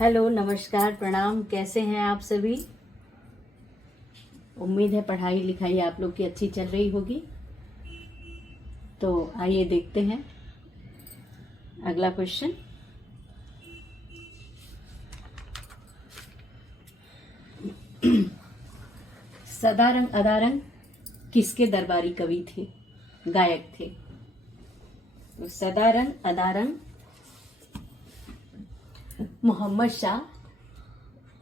Hello, नमस्कार, प्रणाम। कैसे हैं आप सभी? उम्मीद है पढ़ाई लिखाई आप लोग की अच्छी चल रही होगी। तो आइए देखते हैं अगला क्वेश्चन। सदारंग अदारंग किसके दरबारी कवि थे, गायक थे? तो सदारंग अदारंग मोहम्मद शाह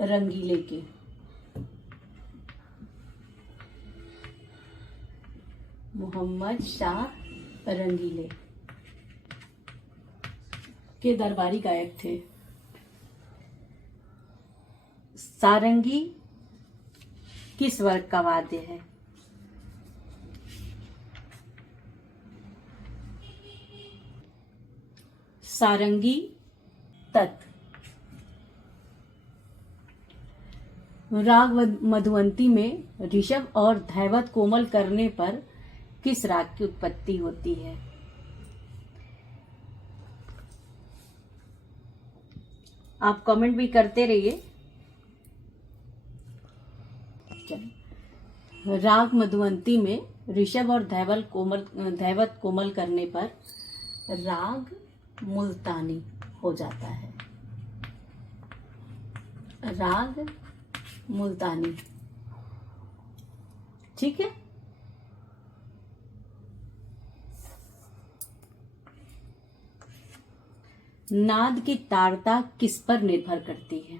रंगीले के। मोहम्मद शाह रंगीले के दरबारी गायक थे। सारंगी किस वर्ग का वाद्य है? सारंगी तत्। राग मधुवंती में ऋषभ और धैवत कोमल करने पर किस राग की उत्पत्ति होती है? आप कमेंट भी करते रहिए। राग मधुवंती में ऋषभ और धैवत कोमल करने पर राग मुल्तानी हो जाता है। राग मुल्तानी, ठीक है। नाद की तारता किस पर निर्भर करती है?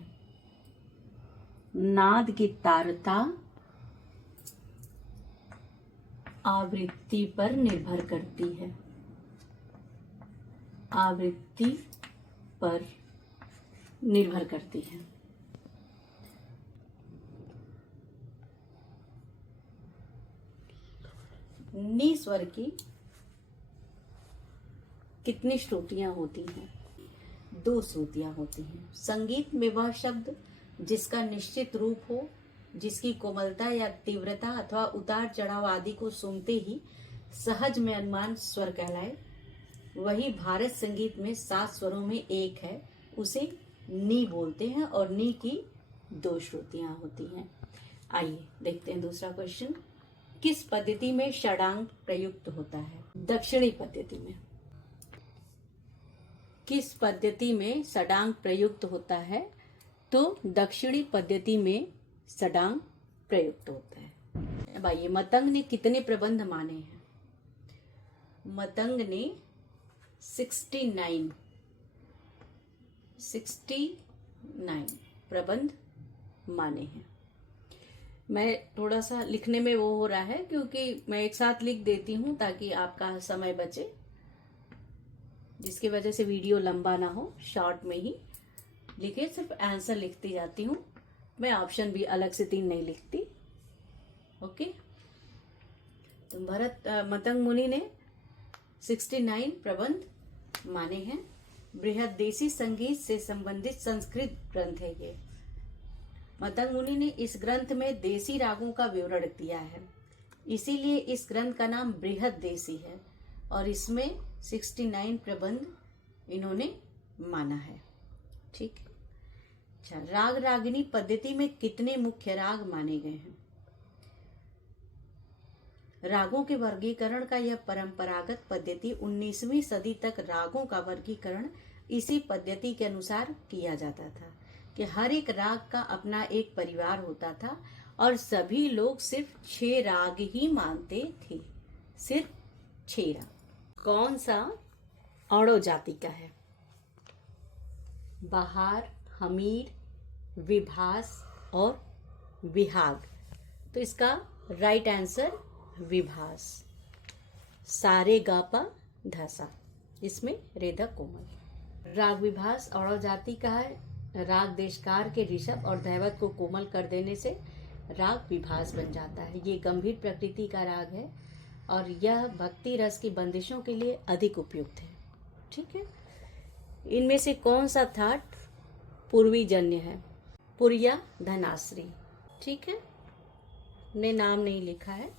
नाद की तारता आवृत्ति पर निर्भर करती है। आवृत्ति पर निर्भर करती है। नी स्वर की कितनी श्रुतियां होती हैं? 2 श्रुतियां होती हैं। संगीत में वह शब्द जिसका निश्चित रूप हो, जिसकी कोमलता या तीव्रता अथवा उतार चढ़ाव आदि को सुनते ही सहज में अनुमान स्वर कहलाए, वही भारत संगीत में 7 स्वरों में एक है, उसे नी बोलते हैं और नी की 2 श्रुतियां होती हैं। आइए देखते हैं दूसरा क्वेश्चन। किस पद्धति में षडांग प्रयुक्त होता है? दक्षिणी पद्धति में। किस पद्धति में षडांग प्रयुक्त होता है? तो दक्षिणी पद्धति में षडांग प्रयुक्त होता है। अब आइए, मतंग ने कितने प्रबंध माने हैं? मतंग ने 69 प्रबंध माने हैं। मैं थोड़ा सा लिखने में वो हो रहा है क्योंकि मैं एक साथ लिख देती हूँ ताकि आपका समय बचे, जिसकी वजह से वीडियो लंबा ना हो। शॉर्ट में ही लिखे, सिर्फ आंसर लिखती जाती हूँ मैं, ऑप्शन भी अलग से 3 नहीं लिखती। ओके, तो मतंग मुनि ने 69 प्रबंध माने हैं। बृहद देसी संगीत से संबंधित संस्कृत ग्रंथ है ये। मतंग मुनि ने इस ग्रंथ में देसी रागों का विवरण दिया है, इसीलिए इस ग्रंथ का नाम बृहद देसी है और इसमें 69 प्रबंध इन्होंने माना है। ठीक। अच्छा, राग रागिनी पद्धति में कितने मुख्य राग माने गए हैं? रागों के वर्गीकरण का यह परंपरागत पद्धति 19वीं सदी तक रागों का वर्गीकरण इसी पद्धति के अनुसार किया जाता था कि हर एक राग का अपना एक परिवार होता था और सभी लोग सिर्फ 6 राग ही मानते थे। सिर्फ 6 राग। कौन सा औड़ो जाति का है? बहार, हमीर, विभास और विहाग। तो इसका राइट आंसर विभास। सारे गापा धसा, इसमें रेधा कोमल। राग विभास औड़ो जाति का है। राग देशकार के ऋषभ और धैवत को कोमल कर देने से राग विभास बन जाता है। ये गंभीर प्रकृति का राग है और यह भक्ति रस की बंदिशों के लिए अधिक उपयुक्त है। ठीक है। इनमें से कौन सा थाट पूर्वी जन्य है? पुरिया, धनाश्री। ठीक है, ने नाम नहीं लिखा है,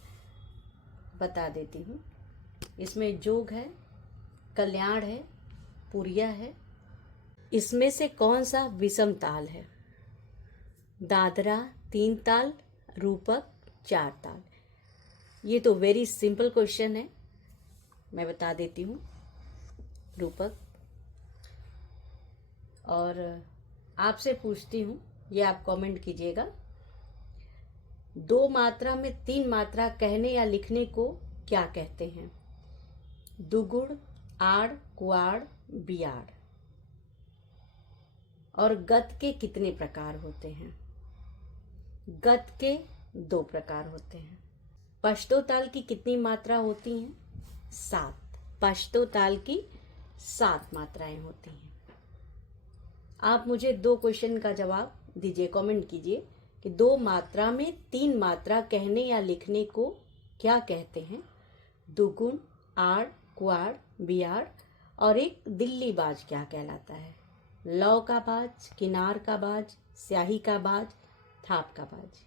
बता देती हूँ। इसमें जोग है, कल्याण है, पुरिया है, इसमें से कौन सा विषम ताल है? दादरा 3 ताल, रूपक 4 ताल। ये तो वेरी सिंपल क्वेश्चन है, मैं बता देती हूँ। रूपक। और आपसे पूछती हूँ, ये आप कमेंट कीजिएगा, 2 मात्रा में 3 मात्रा कहने या लिखने को क्या कहते हैं? दुगुण, आड़, कुआड़, बियाड़। और गत के कितने प्रकार होते हैं? गत के 2 प्रकार होते हैं। पश्तो ताल की कितनी मात्रा होती हैं? 7। पश्तो ताल की 7 मात्राएं होती हैं। आप मुझे 2 क्वेश्चन का जवाब दीजिए, कमेंट कीजिए कि 2 मात्रा में 3 मात्रा कहने या लिखने को क्या कहते हैं? दुगुण, आड़, कुआड़, बियाड़। और एक दिल्ली बाज क्या कहलाता है? लौ का बाज, किनार का बाज, स्याही का बाज, थाप का बाज।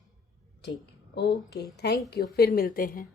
ठीक, ओके, थैंक यू, फिर मिलते हैं।